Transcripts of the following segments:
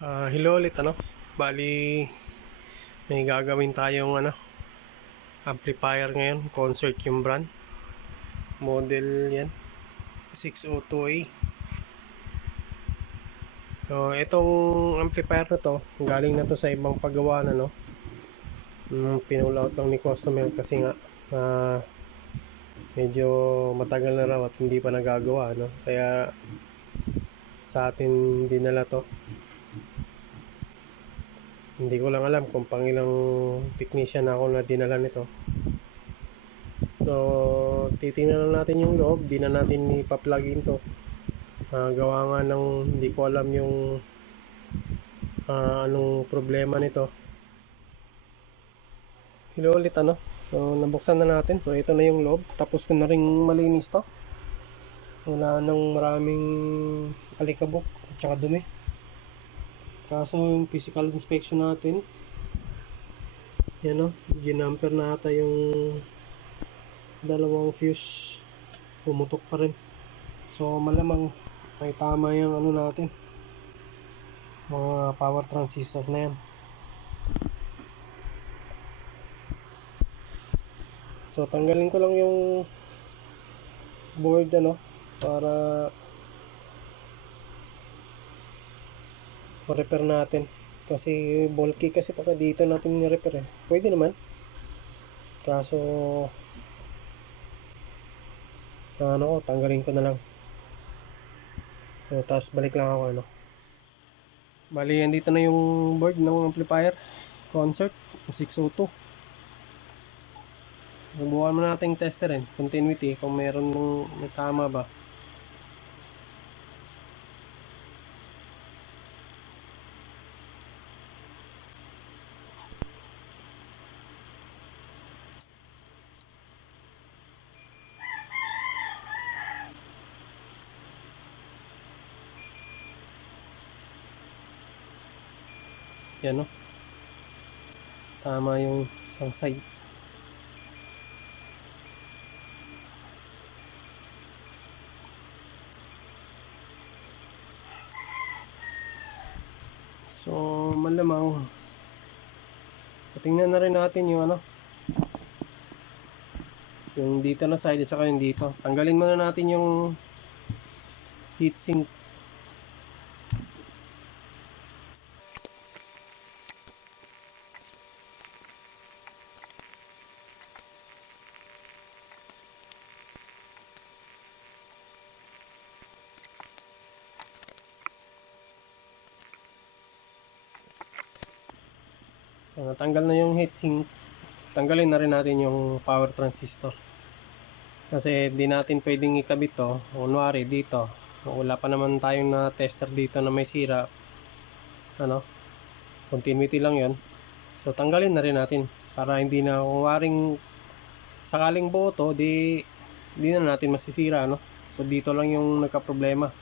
Hello ulit Bali may gagawin tayong amplifier ngayon, concert yung brand. Model yan 602A. So itong amplifier na to, galing na to sa ibang paggawa na pinulaut lang ni customer kasi nga medyo matagal na raw at hindi pa nagagawa kaya sa atin dinala to. Hindi ko lang alam kung pangilang technician ako na dinala nito. So, titingnan lang natin yung loob. Di na natin ipa-plugin to. Gawa nga ng hindi ko alam yung anong problema nito. Hello ulit So, nabuksan na natin. So, ito na yung loob. Tapos ko na rin malinis to. Wala nang maraming alikabok at saka dumi. Kaso yung physical inspection natin, yan ginamper na ata yung dalawang fuse, pumutok pa rin. So malamang may tama yung natin, mga power transistor na yan. So tanggalin ko lang yung board para repair natin, kasi bulky kasi pagka dito natin ni-repair pwede naman, kaso tanggalin ko na lang. So, tapos balik lang ako bali andito na yung board ng amplifier concert 602. Subukan mo natin tester continuity kung meron may tama ba. Yan tama yung isang side. So malamang tingnan na rin natin yung yung dito na side at saka yung dito. Tanggalin muna natin yung heatsink. Tanggal na yung heatsink, tanggalin na rin natin yung power transistor, kasi di natin pwedeng ikabit to. Kunwari dito, wala pa naman tayong na tester dito na may sira, continuity lang yon. So tanggalin na rin natin para hindi na, kung waring sakaling buo to, di na natin masisira So dito lang yung nagka-problema.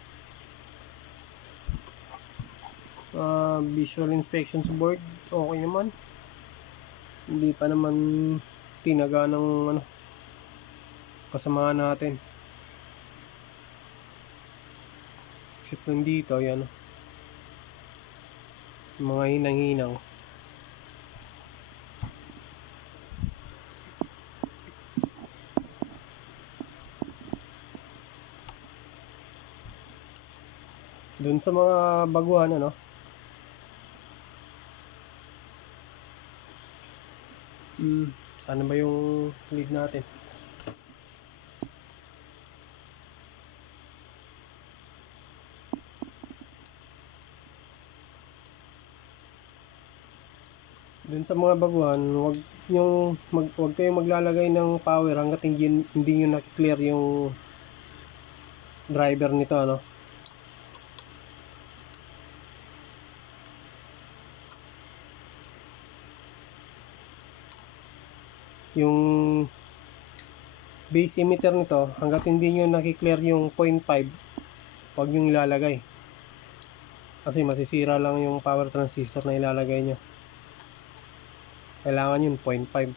Visual inspection sa board okay naman, hindi pa naman tinaga ng kasama natin, except yung dito yan mga hinang-hinang. Dun sa mga baguhan sana ba yung lead natin? Dun sa mga baguhan, wag kayong maglalagay ng power hangga't hindi nyo na-clear yung driver nito yung base emitter nito, hangga't hindi nyo nakiklear yung 0.5, huwag nyo ilalagay kasi masisira lang yung power transistor na ilalagay nyo. Kailangan yun 0.5.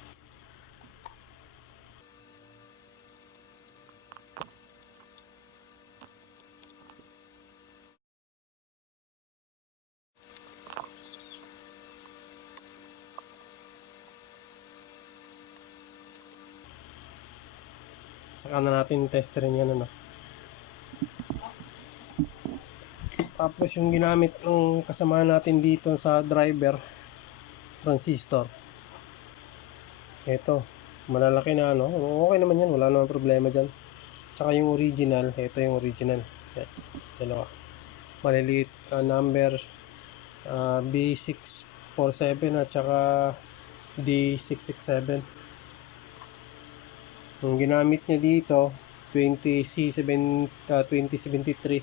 Saka na natin testerin yan, ano. Tapos yung ginamit ng kasama natin dito sa driver transistor, ito malalaki na, ano. Okay naman yan, wala namang problema dyan. Tsaka yung original, ito yung original. Yan, dalawa maliliit number, B647 at saka D667. Yung ginamit niya dito 2073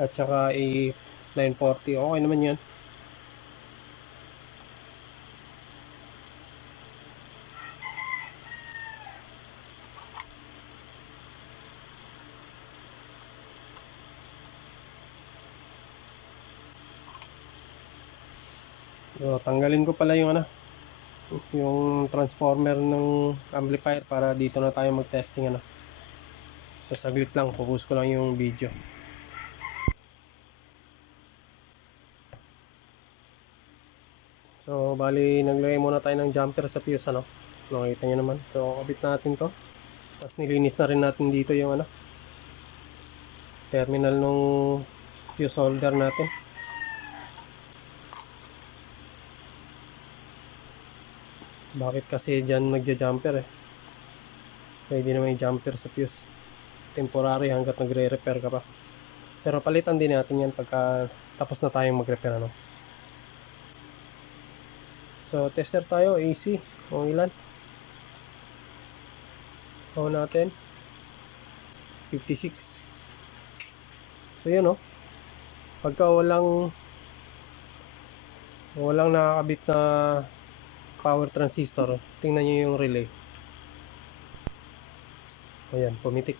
at saka A940. Okay naman yan. So, tanggalin ko pala yung yung transformer ng amplifier para dito na tayo mag-testing, ano. So, saglit lang, focus ko lang yung video. So, bali naglagay muna tayo ng jumper sa fuse, ano. Nakita nyo naman. So, kabit natin to. Tapos nilinis na rin natin dito yung terminal ng fuse holder natin. Bakit kasi dyan nagja-jumper pwede naman yung jumper sa fuse, temporary hanggat nagre-repair ka pa. Pero palitan din natin yan pagka tapos na tayong mag-repair, ano. So tester tayo, AC kung ilan. On natin 56. So yun, pagka walang nakakabit na power transistor, tingnan nyo yung relay. Ayan, pumitik.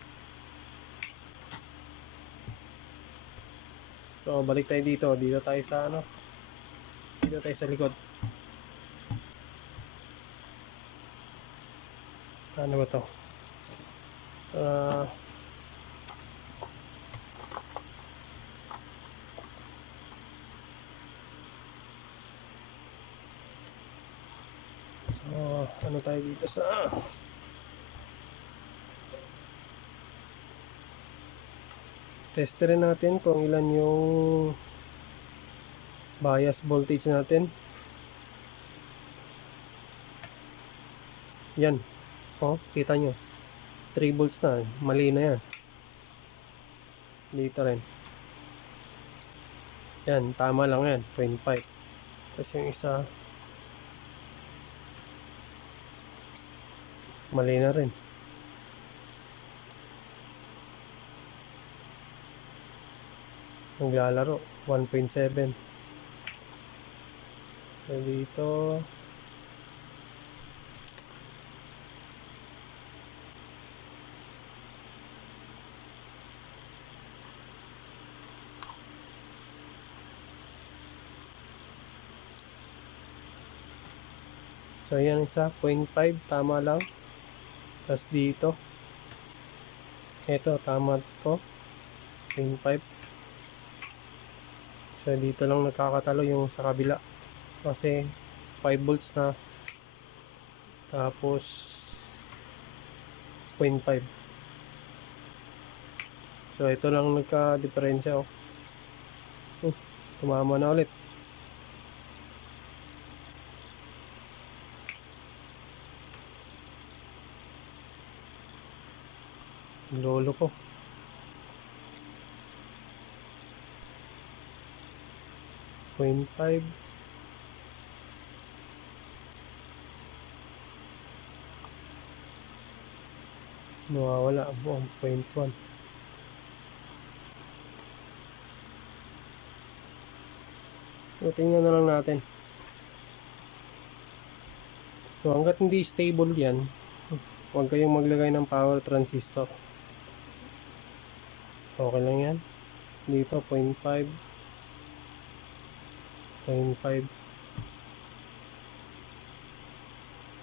So balik tayo dito tayo sa dito tayo sa likod. Ano ba to? So, ano tayo dito sa testerin natin kung ilan yung bias voltage natin. Yan. Kita nyo. 3 volts na. Mali na yan. Dito rin. Yan. Tama lang yan. 0.5. Tapos yung isa mali na rin. Naglalaro 1.7. So dito so yan isa 0.5 tama lang. Tapos dito ito tama to 0.5. So dito lang nagkakatalo yung sa kabila kasi 5 volts na tapos 0.5. So ito lang nagka-diferensya. Tumama na ulit. Lolo ko. .5 nawawala ang 1.1. So tingnan na lang natin. So hanggat hindi stable yan, huwag kayong maglagay ng power transistor. Okay lang yan. Dito 0.5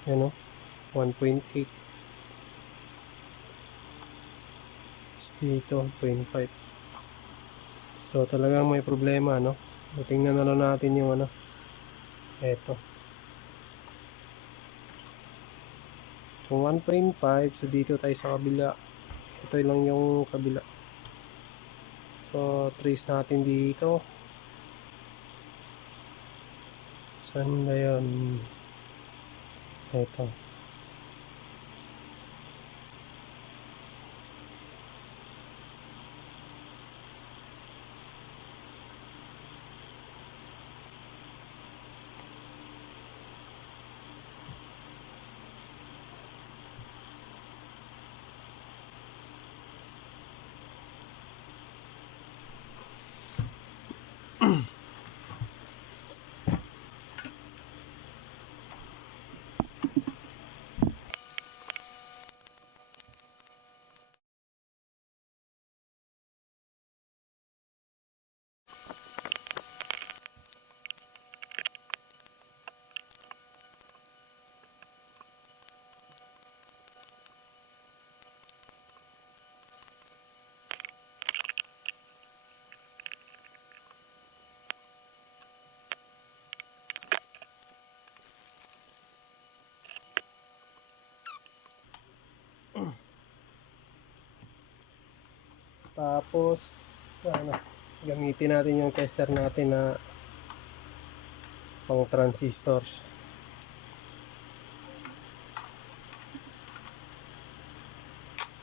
yan 1.8 dito 0.5. So talagang may problema, tingnan na lang natin yung eto So 1.5, so dito tayo sa kabila. Ito lang yung kabila. So trace natin dito. Saan ba yun? Ito. Tapos gamitin natin yung tester natin na pang transistors.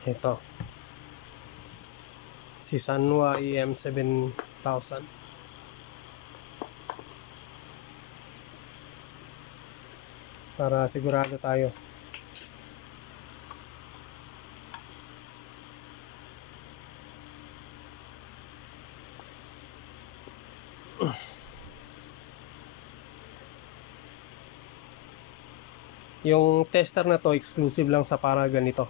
Ito. Si Sanwa EM7000. Para sigurado tayo. Yung tester na to exclusive lang sa para ganito.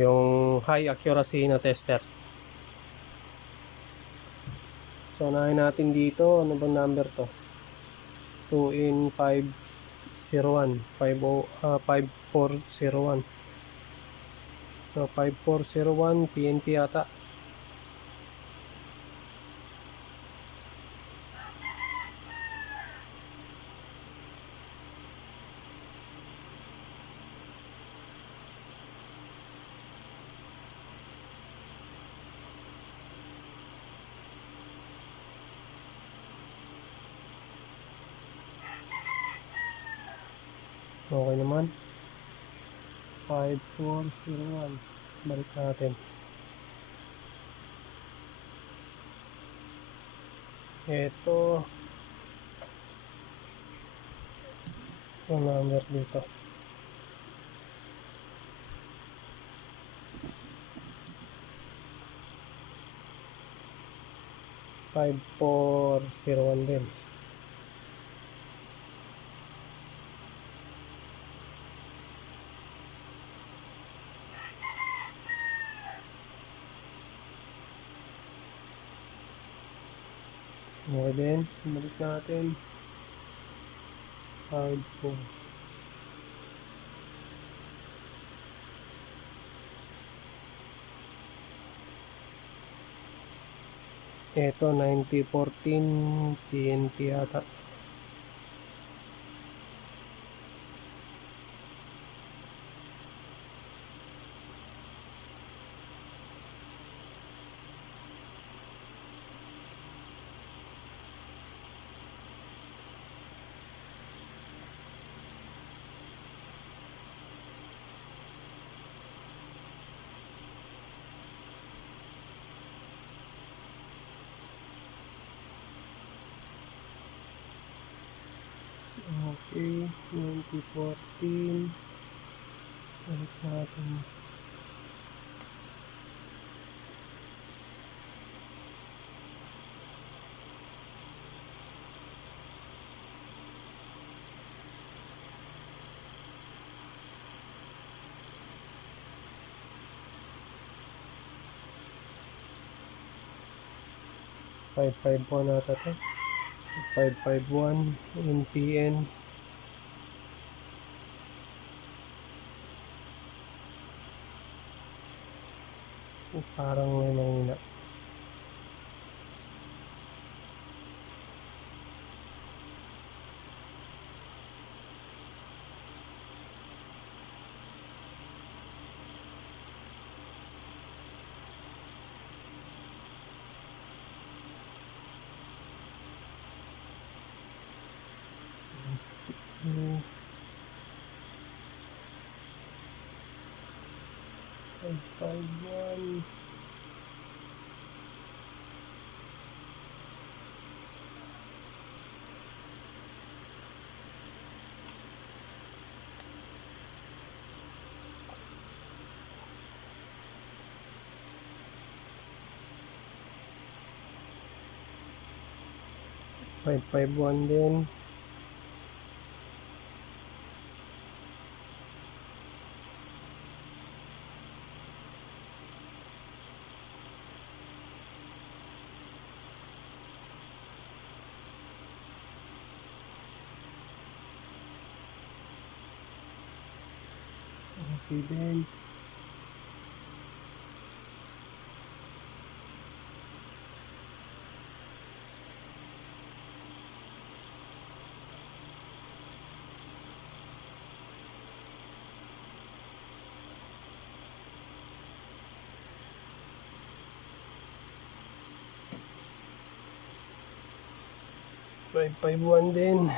Yung high accuracy na tester. So unahin natin dito, ano bang number to? 2 in 501 5401. So 5401 PNP yata. Okay naman. 5401. Balik natin. Ito. Yung number dito. Five four zero one din. Okay din. Balik natin. 5 4. Ito 9014 TNT yata. Okay, 2014. Balik natin. Five five one ata to. 551 NPN. Parang may mahina. 551. Five five one din. Okay din. Five five one din.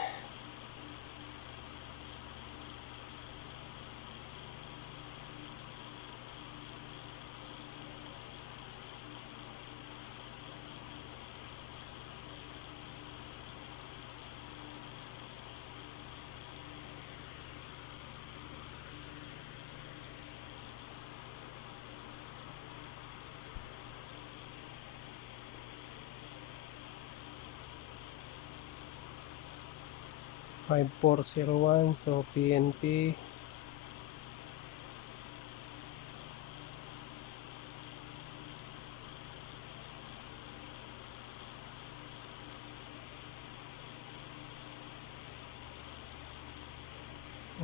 Five four zero one, so PNP.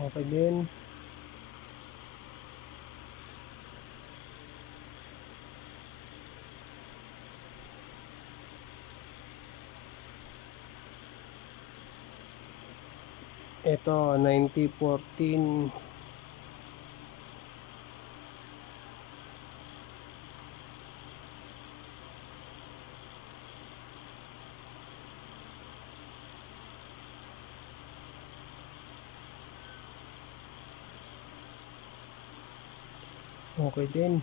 Okay din. Ito 9014. Okay din.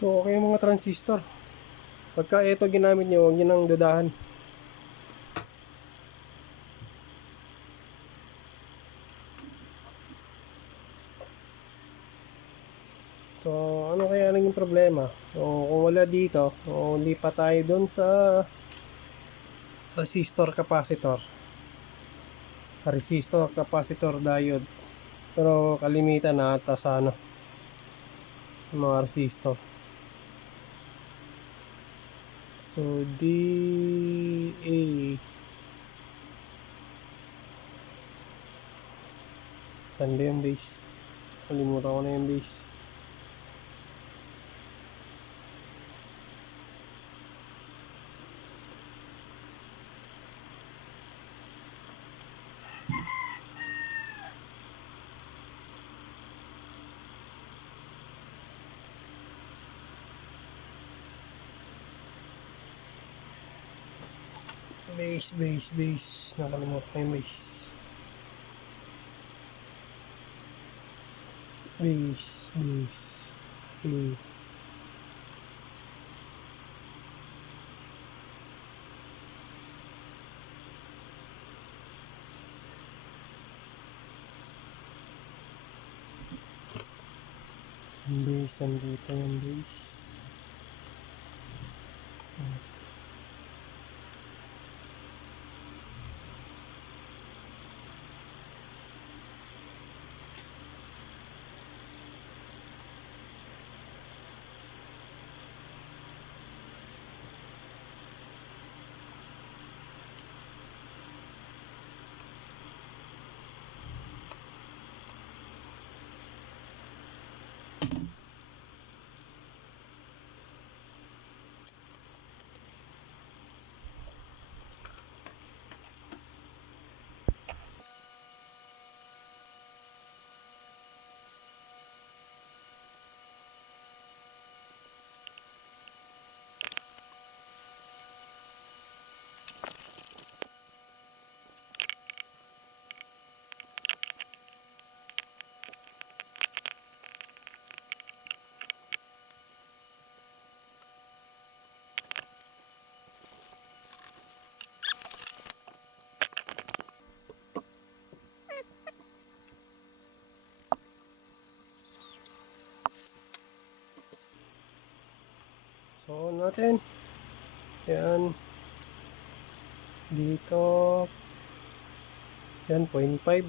So okay yung mga transistor. Pagka ito ginamit nyo, huwag nyo nang dudahan. So ano kaya naging problema? So kung wala dito, o hindi pa tayo doon sa resistor capacitor diode. Pero kalimitan na ata sa ano, mga resistor. So DA saan ba yung base? Kalimutan ko na yung base. Base. Nakalimutan ko yung base. Base. Yung base, andito yung base. So, natin. Yan. Dito. Yan, 0.5.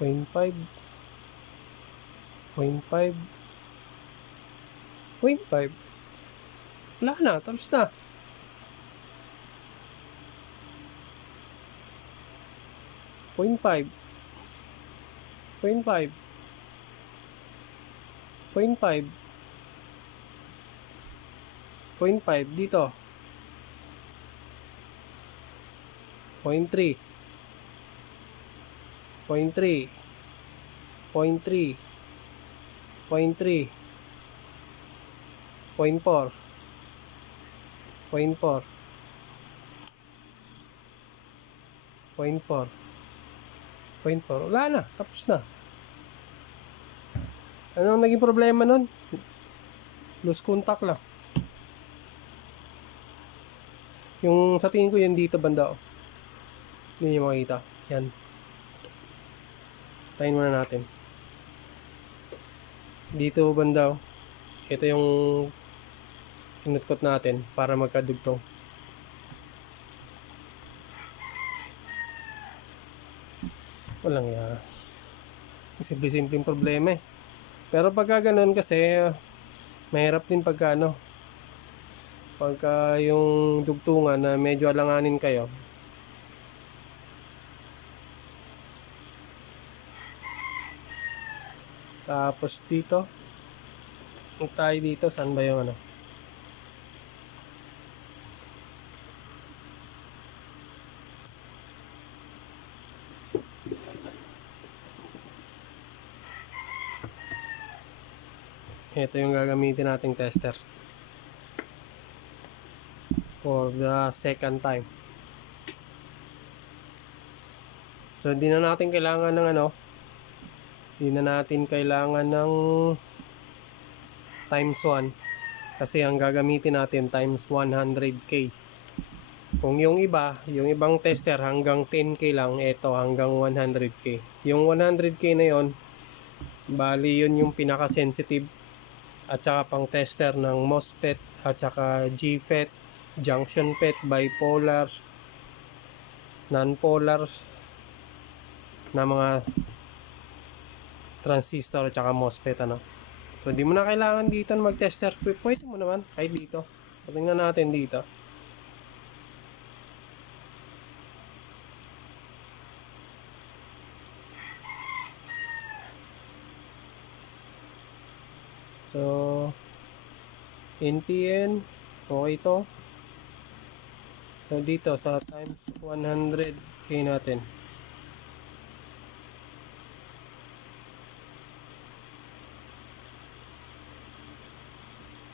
0.5. 0.5. 0.5. Wala na, tapos na. 0.5. 0.5. 0.5. 0.5 dito. 0.3. 0.3. 0.3. 0.3. 0.4. 0.4. 0.4. 0.4. Wala na, tapos na. Anong naging problema nun? Loose contact lang. Yung sa tingin ko yan dito banda. Hindi nyo makita. Yan. Tayin muna natin. Dito banda. Ito yung inutkot natin para magkadugtong. Walang yan. Simple-simpleng problema eh. Pero pagka ganun kasi mahirap din pagka pagka yung dugtungan na medyo alanganin kayo. Tapos dito tayo dito, saan ba yung ito yung gagamitin nating tester for the second time. So hindi na natin kailangan ng hindi na natin kailangan ng times 1 kasi ang gagamitin natin times 100k. Kung yung ibang tester hanggang 10k lang, ito hanggang 100k. Yung 100k na yon, bali yun yung pinaka sensitive at saka pang tester ng MOSFET at saka GFET, junction FET, bipolar, non-polar na mga transistor at saka MOSFET So di mo na kailangan dito mag-tester. Pwede mo naman kahit dito. Tingnan natin dito. So NPN okay to. So dito sa times 100k natin.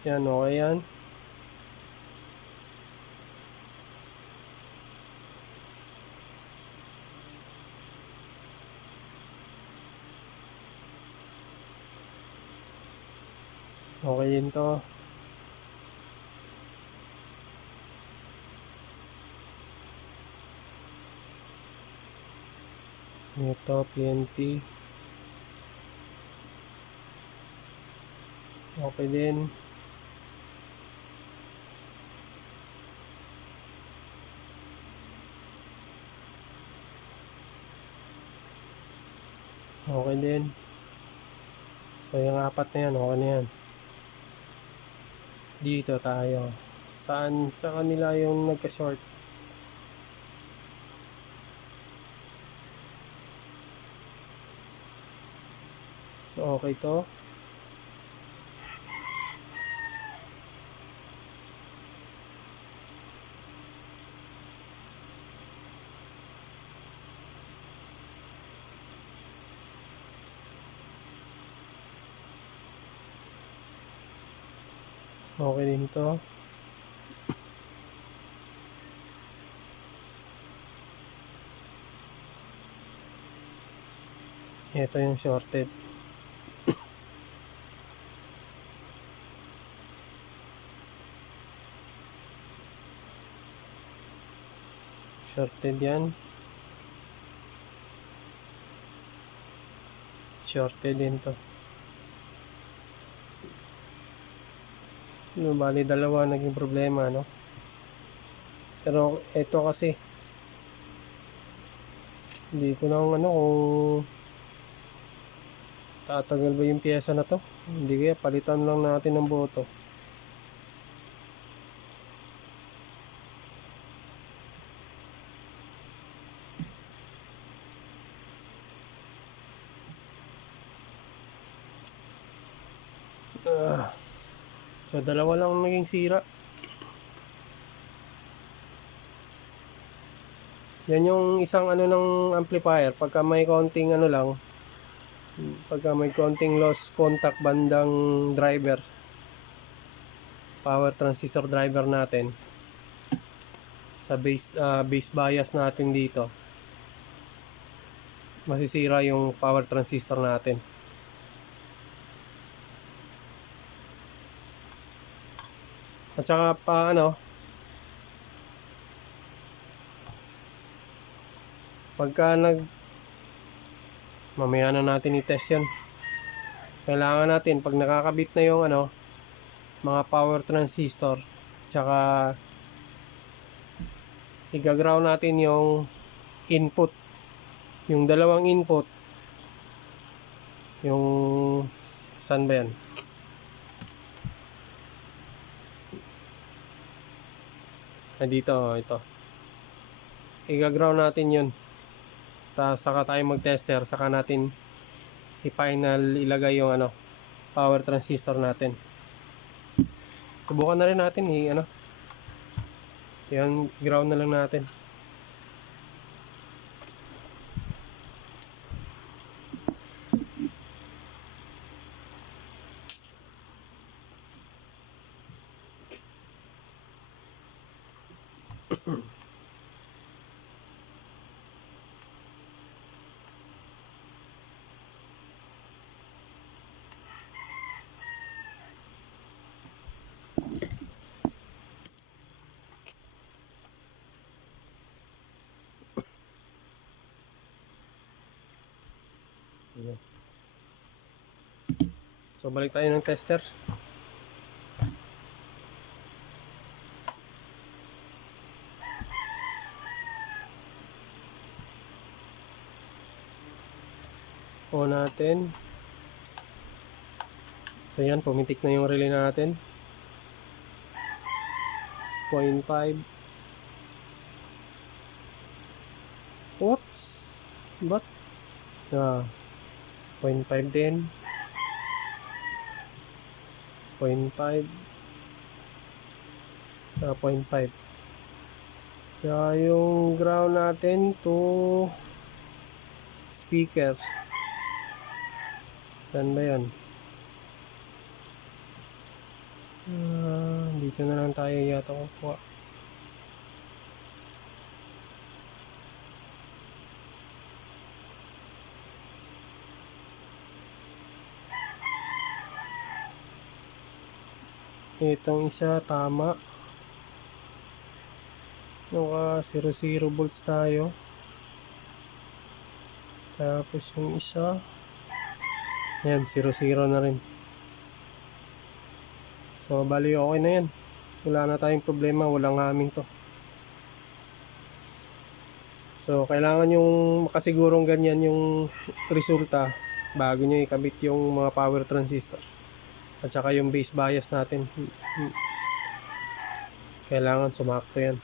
Yan, okay yan. Okay din to. Ito, PNP. Okay din. Okay din. So yung apat na yan, okay na yan. Dito tayo. Saan sa kanila yung nagka-short? So okay to. Okay din to. Ito yung shorted. Shorted yan. Shorted din to. No, bali dalawa naging problema, no? Pero ito kasi hindi ko lang ano kung tatagal ba yung pyesa na to. Hindi kaya palitan lang natin ng boto. So dalawa lang naging sira. Yan yung isang ano ng amplifier, pagka may konting ano lang, pagka may konting loss contact bandang driver, power transistor driver natin sa base bias natin dito, masisira yung power transistor natin. At saka pa ano, pagka mamaya na natin i-test yun. Kailangan natin pag nakakabit na yung ano, mga power transistor, tsaka i-ground natin yung input, yung dalawang input, yung saan ba yan? Dito, ito. I-ground natin yun. Tapos saka tayo mag-tester, saka natin i-final ilagay yung ano, power transistor natin. Subukan na rin natin ano. Yan, ground na lang natin. So balik tayo ng tester. On natin. So yan, pumitik na yung relay natin. 0.5. Oops. But 0.5 din. 0.5. 0.5. Tsaka yung ground natin to speaker. Saan ba yan? Dito na lang tayo yata kukuha. Itong isa tama. Naka 00 volts tayo. Tapos yung isa, ayan, 00 na rin. So, bali okay na yan. Wala na tayong problema, walang haming to. So, kailangan yung makasigurong ganyan yung resulta bago nyo ikabit yung mga power transistor. At saka yung base bias natin. Kailangan sumakto yan.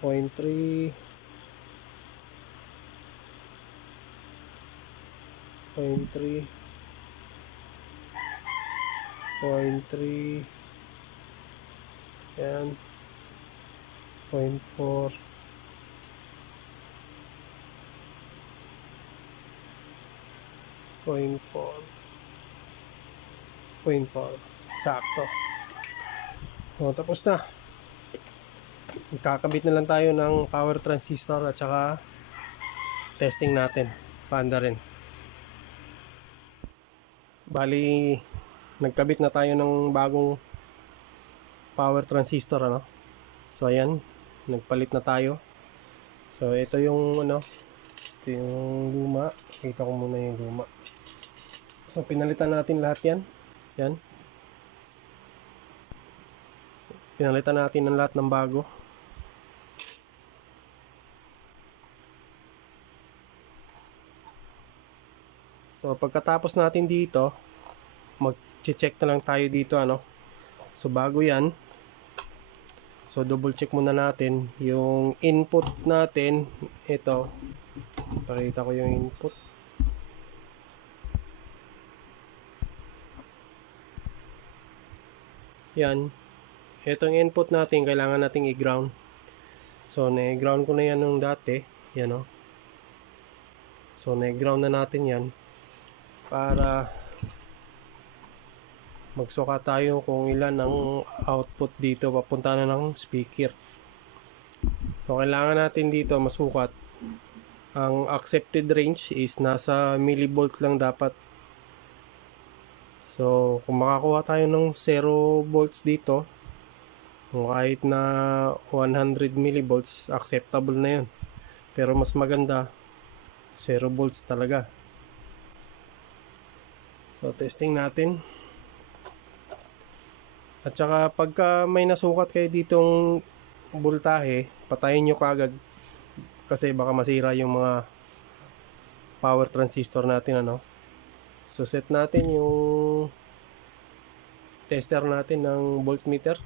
0.3 0.3 0.3 yan 0.4 0.4 sakto. So, tapos na. Ikakabit na lang tayo ng power transistor at saka testing natin paanda rin. Bali, nagkabit na tayo ng bagong power transistor, ano. So ayan, nagpalit na tayo. So ito yung ito yung luma. Kita ko muna yung luma. So pinalitan natin lahat yan. Yan. Pinalitan natin ang lahat ng bago. So pagkatapos natin dito, mag-check na lang tayo dito, ano. So bago yan, so double check muna natin yung input natin. Ito, pakita ko yung input. Yan. Itong input natin, kailangan nating i-ground. So na-ground ko na yan nung dati. Yan, o. So na-ground na natin yan para magsuka tayo kung ilan ang output dito papunta na ng speaker. So kailangan natin dito masukat. Ang accepted range is nasa millivolt lang dapat. So kung makakuha tayo ng 0 volts dito, kahit na 100 millivolts, acceptable na yun. Pero mas maganda 0 volts talaga. So testing natin. At saka pagka may nasukat kayo ditong voltahe, patayin nyo kaagad kasi baka masira yung mga power transistor natin, ano. So set natin yung tester natin ng voltmeter.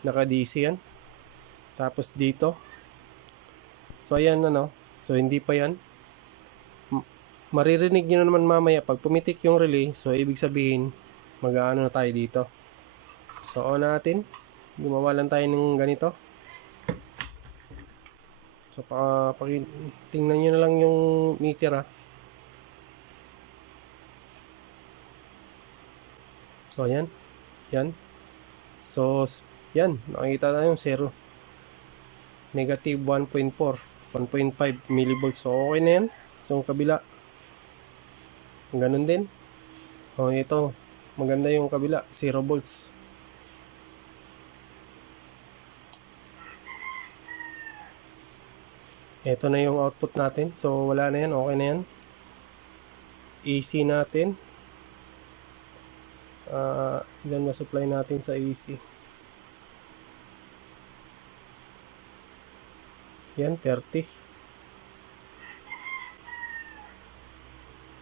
Naka DC yan. Tapos dito. So ayan, ano. So hindi pa yan. Maririnig nyo na naman mamaya pag pumitik yung relay. So ibig sabihin mag-aano na tayo dito. So on natin. Gumawa lang tayo ng ganito. So tingnan nyo na lang yung meter, ha. So ayan. Yan. So yan. Nakikita tayo yung 0. Negative 1.4. 1.5 millivolts. So okay na yan. So kabila. Ganun din. O ito. Maganda yung kabila. 0 volts. Ito na yung output natin. So wala na yan. Okay na yan. AC natin. Ilan na supply natin sa AC? Yan, 30.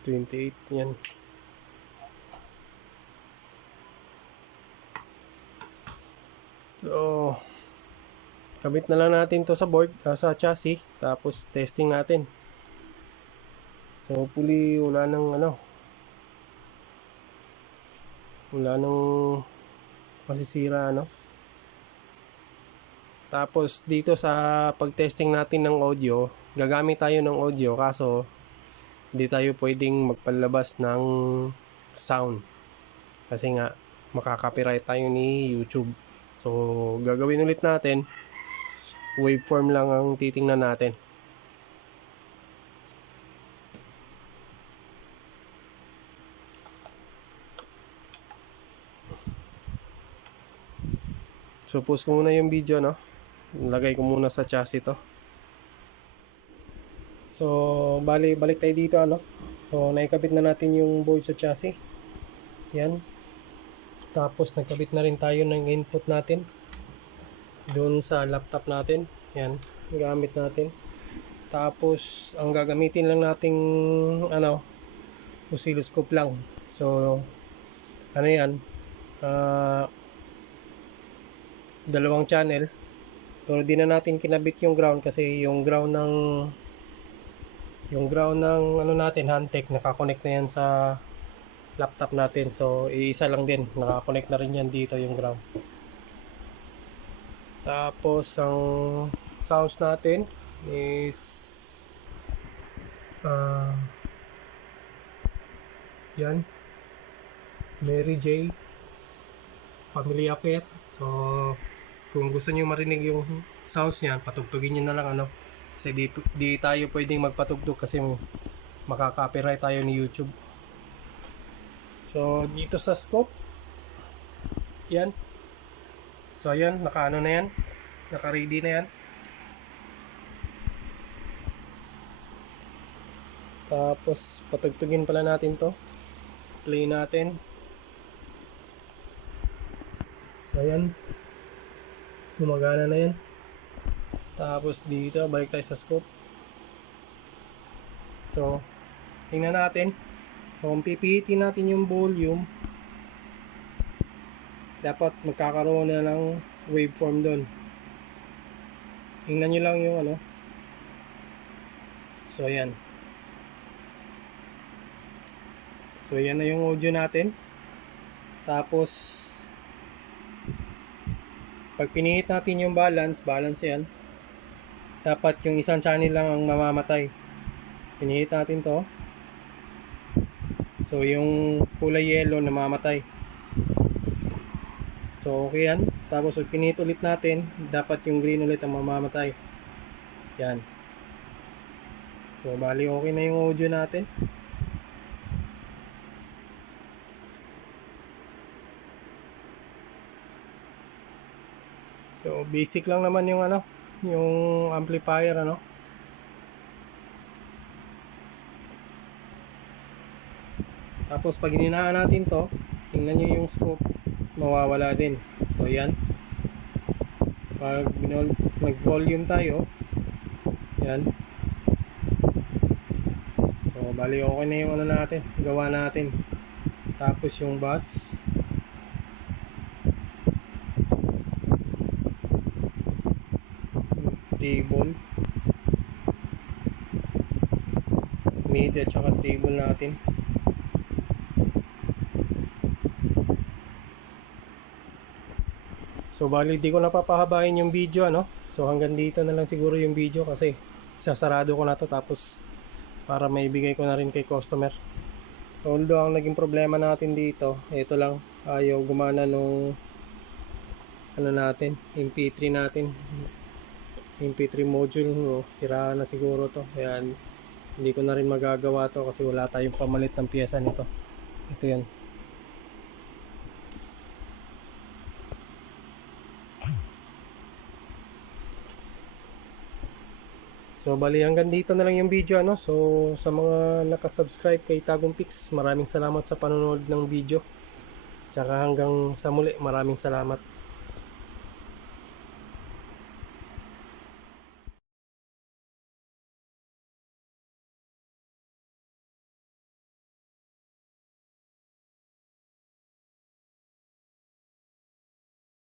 28. Yan. So kabit na lang natin to sa board, sa chassis, tapos testing natin. So hopefully wala nang masisira, ano. Tapos dito sa pag-testing natin ng audio, gagamit tayo ng audio kaso hindi tayo pwedeng magpalabas ng sound kasi nga makaka-copyright tayo ni YouTube. So gagawin ulit natin, waveform lang ang titingnan natin. So pause ko muna yung video, no. Lagay ko muna sa chassis to. So balik tayo dito, ano. So naikabit na natin yung board sa chassis. Yan. Tapos nagkabit na rin tayo ng input natin doon sa laptop natin. Yan, gamit natin. Tapos ang gagamitin lang nating oscilloscope lang. So ano yan, dalawang channel, pero di na natin kinabit yung ground kasi yung ground ng ano natin, Handtech, nakakonect na yan sa laptop natin. So iisa lang din, nakakonect na rin yan dito yung ground. Tapos ang sounds natin is yan, Mary J. Family Affair. So kung gusto niyo marinig yung sounds niyan, patugtugin niyo na lang, ano, kasi di tayo pwedeng magpatugtog kasi makaka-copyright tayo ni YouTube. So dito sa scope, yan. So ayan, naka-ano na yan, naka-ready na yan. Tapos patugtugin pala natin to, play natin. So ayan, gumagana na yan. Tapos dito, balik tayo sa scope. So tingnan natin. So kung pipihitin natin yung volume, dapat magkakaroon na ng waveform doon. Tingnan nyo lang yung ano. So ayan. So yan na yung audio natin. Tapos pag pinihit natin yung balance yan. Dapat yung isang channel lang ang mamamatay. Pinihit natin to. So yung kulay yellow namamatay. So okay yan. Tapos pag pinihit ulit natin, dapat yung green ulit ang mamamatay. Yan. So bali okay na yung audio natin. So basic lang naman yung ano, yung amplifier, ano. Tapos pag hininaan natin to, tingnan nyo yung scope, mawawala din. So yan. Pag nag-volume tayo, yan. So bali okay na yung ano natin, gawa natin. Tapos yung bass, treble, mid at saka treble natin. So bali di ko napapahabain yung video, ano. So hanggang dito na lang siguro yung video kasi sasarado ko na to, tapos para maibigay ko na rin kay customer. Although ang naging problema natin dito, ito lang, ayaw gumana nung ano natin, MP3 natin. MP3 module, no, sira na siguro to. Kaya hindi ko na rin magagawa to kasi wala tayong pamalit ng piyesa nito. Ito yan. So bali hanggang dito na lang yung video, ano. So sa mga nakasubscribe kay Tagong Pix, maraming salamat sa panonood ng video. Tsaka hanggang sa muli, maraming salamat.